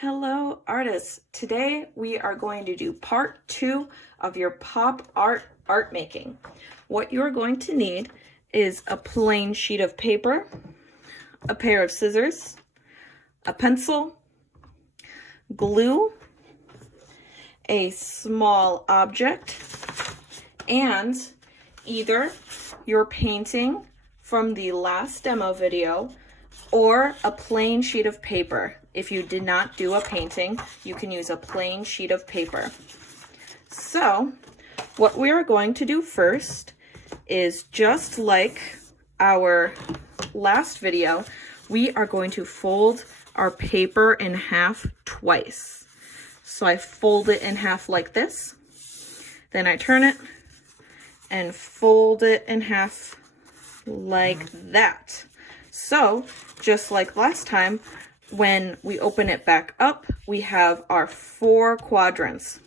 Hello artists! Today we are going to do part 2 of your pop art making. What you're going to need is a plain sheet of paper, a pair of scissors, a pencil, glue, a small object, and either your painting from the last demo video or a plain sheet of paper. If you did not do a painting, you can use a plain sheet of paper. So what we are going to do first is, just like our last video, we are going to fold our paper in half twice. So I fold it in half like this, then I turn it and fold it in half like that. So just like last time, when we open it back up, we have our 4 quadrants.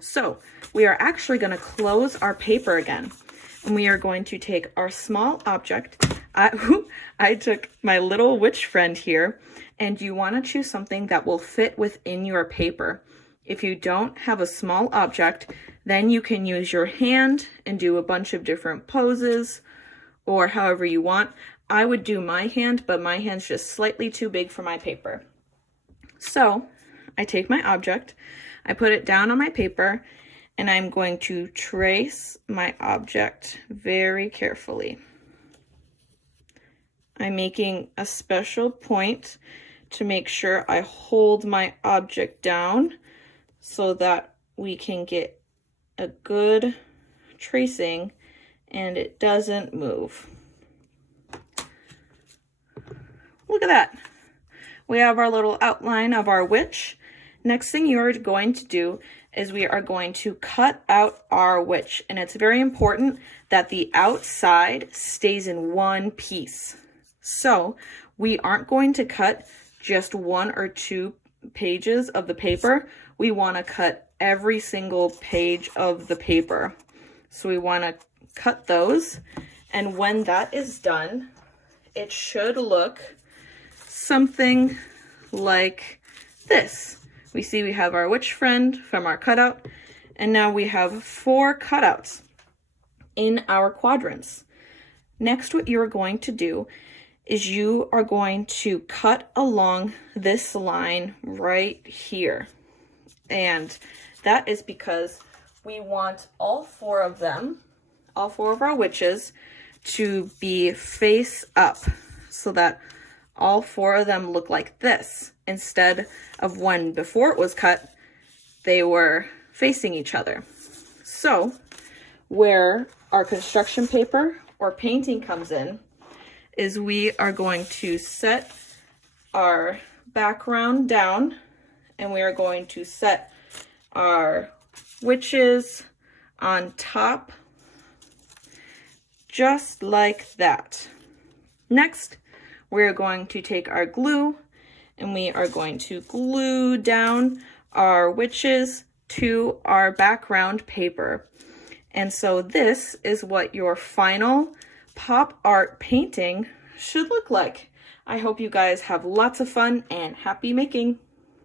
So we are actually going to close our paper again, and we are going to take our small object. I took my little witch friend here, and you want to choose something that will fit within your paper. If you don't have a small object, then you can use your hand and do a bunch of different poses or however you want. I would do my hand, but my hand's just slightly too big for my paper. So I take my object, I put it down on my paper, and I'm going to trace my object very carefully. I'm making a special point to make sure I hold my object down so that we can get a good tracing and it doesn't move. Look at that. We have our little outline of our witch. Next thing you're going to do is we are going to cut out our witch. And it's very important that the outside stays in one piece. So we aren't going to cut just 1 or 2 pages of the paper. We want to cut every single page of the paper. So we want to cut those. And when that is done, it should look something like this. We see we have our witch friend from our cutout, and now we have 4 cutouts in our quadrants. Next, what you are going to do is you are going to cut along this line right here. And that is because we want all 4 of them, all 4 of our witches, to be face up so that all 4 of them look like this, instead of when before it was cut, they were facing each other. So where our construction paper or painting comes in is we are going to set our background down, and we are going to set our witches on top, just like that. Next, we're going to take our glue and we are going to glue down our witches to our background paper. And so this is what your final pop art painting should look like. I hope you guys have lots of fun and happy making.